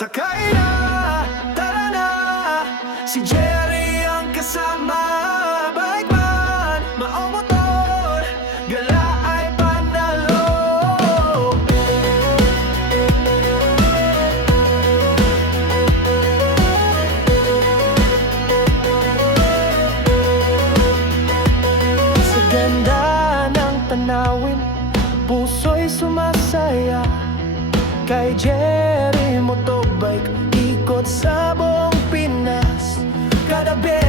Sakay na, tara na, si Jerry ang kasama. Bike man, maomotor, gala ay panalo. Sa ganda ng tanawin, puso'y sumasaya kay Jerry Motobike, ikot sa buong Pinas. Kadabi,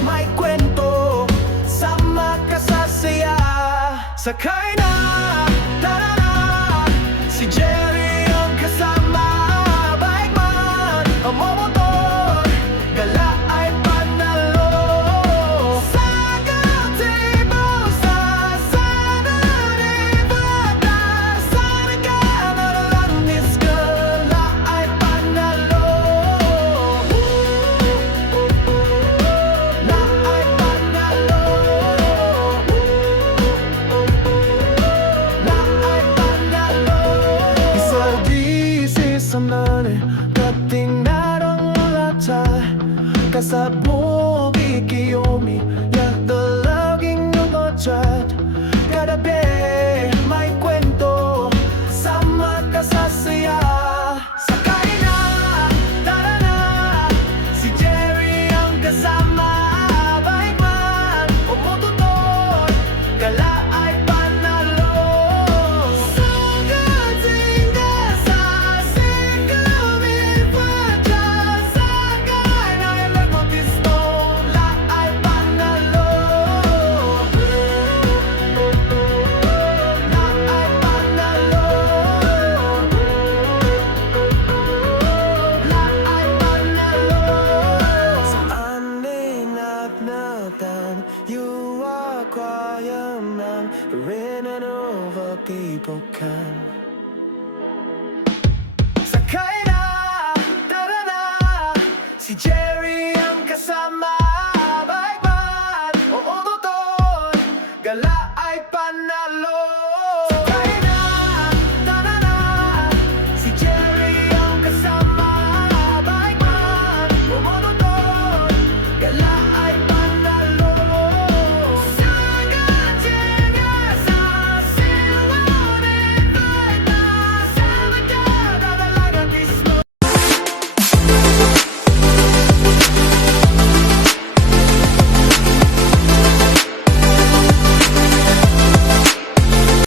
may kwento, sama ka sa saya. Sakay na, tara na, si Jerry ang kasama. Bike man, momotor, gala ay panalo. Sa gazebo, sa Saturday, Batas, sa Nagkalalandis, gala ay panalo. La ay panalo. La ay panalo. Isaldisi sa mani, dating narang lata, kasabog ikiyomi, yak dalaging yung otrat. Kadabi, may kwento, sama ka sa saya. Sakay na, tara na, si Jerry ang kasama. Bike man, momotor, gala ay panalo. Sa Gatinga, sa Sikawin pa dyan, sakay na ilang motisto, la ay panalo. La ay panalo. La ay panalo. Sa aninag-nagdan, you are quiet man, winning over people can. Sakay na, tara na, si Jerry ang kasama. Bike man, motor, gala ay panalo.